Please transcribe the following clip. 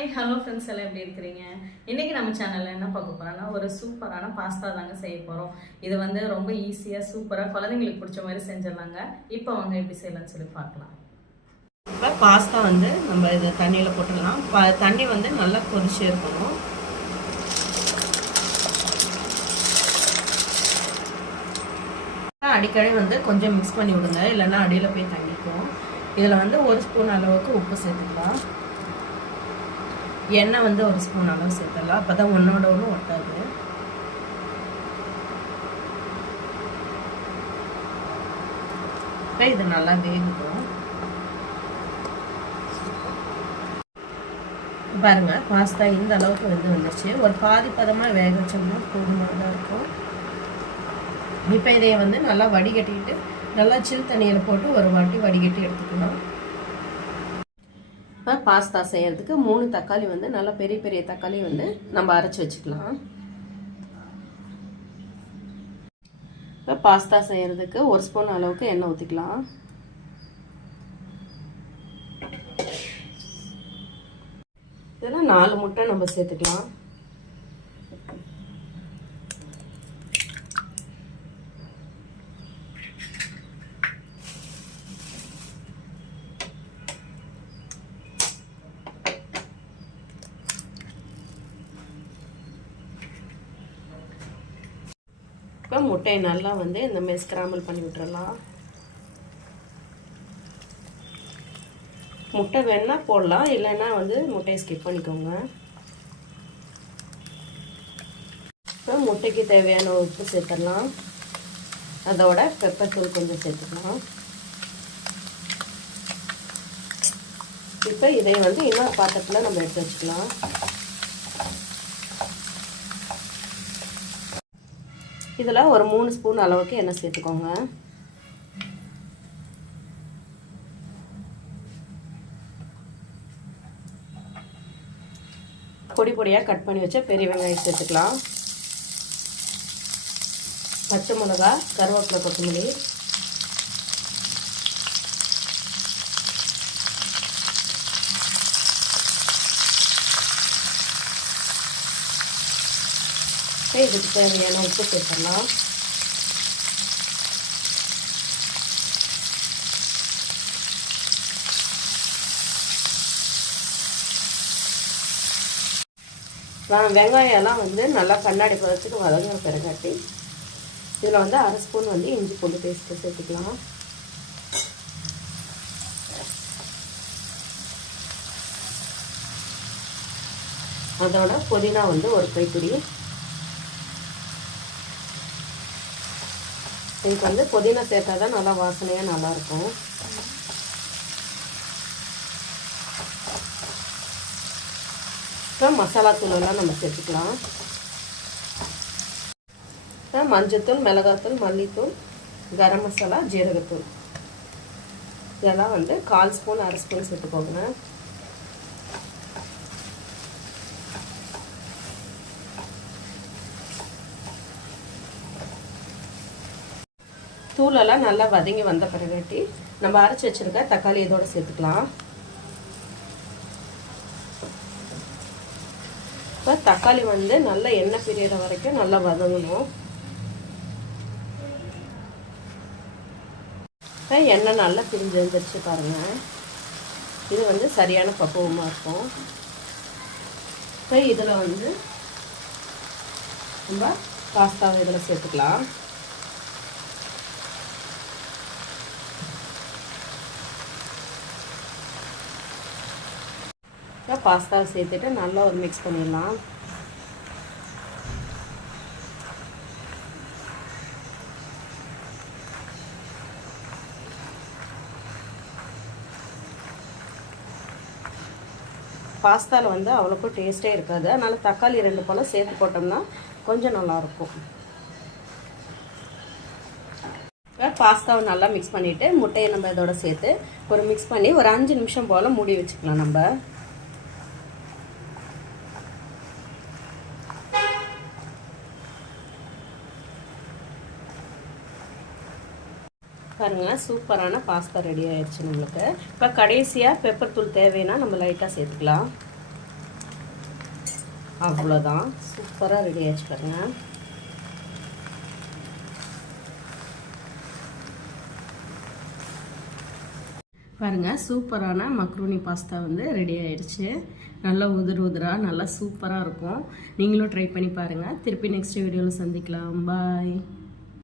Hi hello friends எல்லாம் எப்படி இருக்கிறீங்க? இன்றைக்கி நம்ம சேனலில் என்ன பார்க்க போகிறோன்னா ஒரு சூப்பரான பாஸ்தா தாங்க செய்ய போகிறோம். இது வந்து ரொம்ப ஈஸியாக சூப்பராக குழந்தைங்களுக்கு பிடிச்ச மாதிரி செஞ்சிடலாங்க. இப்போ அவங்க எப்படி செய்யலாம்னு சொல்லி பார்க்கலாம். இப்போ பாஸ்தா வந்து நம்ம இதை தண்ணியில் போட்டுடலாம். தண்ணி வந்து நல்லா கொதிச்சு இருக்கணும். அடிக்கடி வந்து கொஞ்சம் மிக்ஸ் பண்ணி விடுங்க, இல்லைன்னா அடியில் போய் தங்கிக்கும். இதில் வந்து 1 ஸ்பூன் அளவுக்கு உப்பு சேர்த்துக்கலாம். எண்ணெய் வந்து 1 ஸ்பூன் அளவு சேர்த்துடலாம். அப்போ தான் ஒன்றோட ஒன்று ஒட்டாது. இப்போ இது நல்லா வேகட்டும். பாருங்க, பாஸ்தா இந்த அளவுக்கு வந்துருச்சு. ஒரு பாதி பதமாக வேக வச்சோம்னா போதுமாக தான் இருக்கும். இப்போ இதையை வந்து நல்லா வடிகட்டிட்டு நல்லா சில் தண்ணியில் போட்டு ஒரு வாட்டி வடிகட்டி எடுத்துக்கலாம். இப்போ பாஸ்தா செய்யறதுக்கு 3 தக்காளி வந்து நல்லா பெரிய பெரிய தக்காளி வந்து நம்ம அரைச்சி வச்சுக்கலாம். இப்போ பாஸ்தா செய்யறதுக்கு 1 ஸ்பூன் அளவுக்கு எண்ணெய் ஊற்றிக்கலாம். இதில் 4 முட்டை நம்ம சேர்த்துக்கலாம். இப்போ முட்டையை நல்லா வந்து இந்த மாதிரி ஸ்க்ராம்பிள் பண்ணி விட்டுறலாம். முட்டை வேணா போடலாம், இல்லைன்னா வந்து முட்டையை ஸ்கிப் பண்ணிக்கோங்க. இப்போ முட்டைக்கு தேவையான உப்பு சேர்த்துடலாம். அதோட பெப்பர் தூள் கொஞ்சம் சேர்த்துக்கலாம். இப்போ இதை வந்து இன்னொரு பாத்திரத்தில் நம்ம எடுத்து வச்சுக்கலாம். இதில் ஒரு 3 ஸ்பூன் அளவுக்கு எண்ணெய் சேர்த்துக்கோங்க. பொடி பொடியாக கட் பண்ணி வச்ச பெரிய வெங்காயம் சேர்த்துக்கலாம். பச்சை மிளகா, கருவேப்பிலை, கொத்தமல்லி, இதுக்கு தேவையான உப்பு சேர்த்துடலாம். வெங்காயம் எல்லாம் வந்து நல்லா கண்ணாடி பதத்துக்கு வதங்குற பிறகாட்டி இதில் வந்து 1/2 ஸ்பூன் வந்து இஞ்சி பூண்டு பேஸ்ட்டு சேர்த்துக்கலாம். அதோட புதினா வந்து ஒரு கைப்பிடி. இதுக்கு வந்து புதினா சேர்த்தா தான் நல்லா வாசனையாக நல்லாயிருக்கும். இப்போ மசாலா தூளெல்லாம் நம்ம சேர்த்துக்கலாம். இப்போ மஞ்சத்தூள், மிளகாத்தூள், மல்லித்தூள், கரம் மசாலா, ஜீரகத்தூள் இதெல்லாம் வந்து 1/4 ஸ்பூன் 1/2 ஸ்பூன் சேர்த்துக்கோங்க. தூளெல்லாம் நல்லா வதங்கி வந்த பிறகாட்டி நம்ம அரைச்சி வச்சிருக்க தக்காளி இதோட சேர்த்துக்கலாம். இப்போ தக்காளி வந்து நல்லா எண்ணெய் பிரியிற வரைக்கும் நல்லா வதங்கணும். இப்போ எண்ணெய் நல்லா பிரிஞ்சு வந்துருச்சு பாருங்கள். இது வந்து சரியான பக்குவமாக இருக்கும். இப்போ இதில் வந்து நம்ம பாஸ்தாவை இதில் சேர்த்துக்கலாம். பாஸ்தாவை சேர்த்துட்டு நல்லா ஒரு மிக்ஸ் பண்ணிடலாம். பாஸ்தாவில் வந்து அவ்வளோக்கும் டேஸ்ட்டே இருக்காது. அதனால் தக்காளி 2 பழம் சேர்த்து போட்டோம்னா கொஞ்சம் நல்லாயிருக்கும். பாஸ்தாவை நல்லா மிக்ஸ் பண்ணிவிட்டு முட்டையை நம்ம இதோட சேர்த்து ஒரு மிக்ஸ் பண்ணி ஒரு 5 நிமிஷம் போல் மூடி வச்சுக்கலாம். நம்ம பாருங்க, சூப்பரான பாஸ்தா ரெடி ஆயிடுச்சு நம்மளுக்கு. இப்போ கடைசியாக பெப்பர் தூள் தேவைன்னா நம்ம லைட்டாக சேர்த்துக்கலாம். அவ்வளோதான், சூப்பராக ரெடி ஆச்சு பாருங்கள். பாருங்கள், சூப்பரான மக்ரூனி பாஸ்தா வந்து ரெடி ஆயிடுச்சு. நல்லா உதிராக நல்லா சூப்பராக இருக்கும். நீங்களும் ட்ரை பண்ணி பாருங்கள். திருப்பி நெக்ஸ்ட் வீடியோவில் சந்திக்கலாம். பாய்.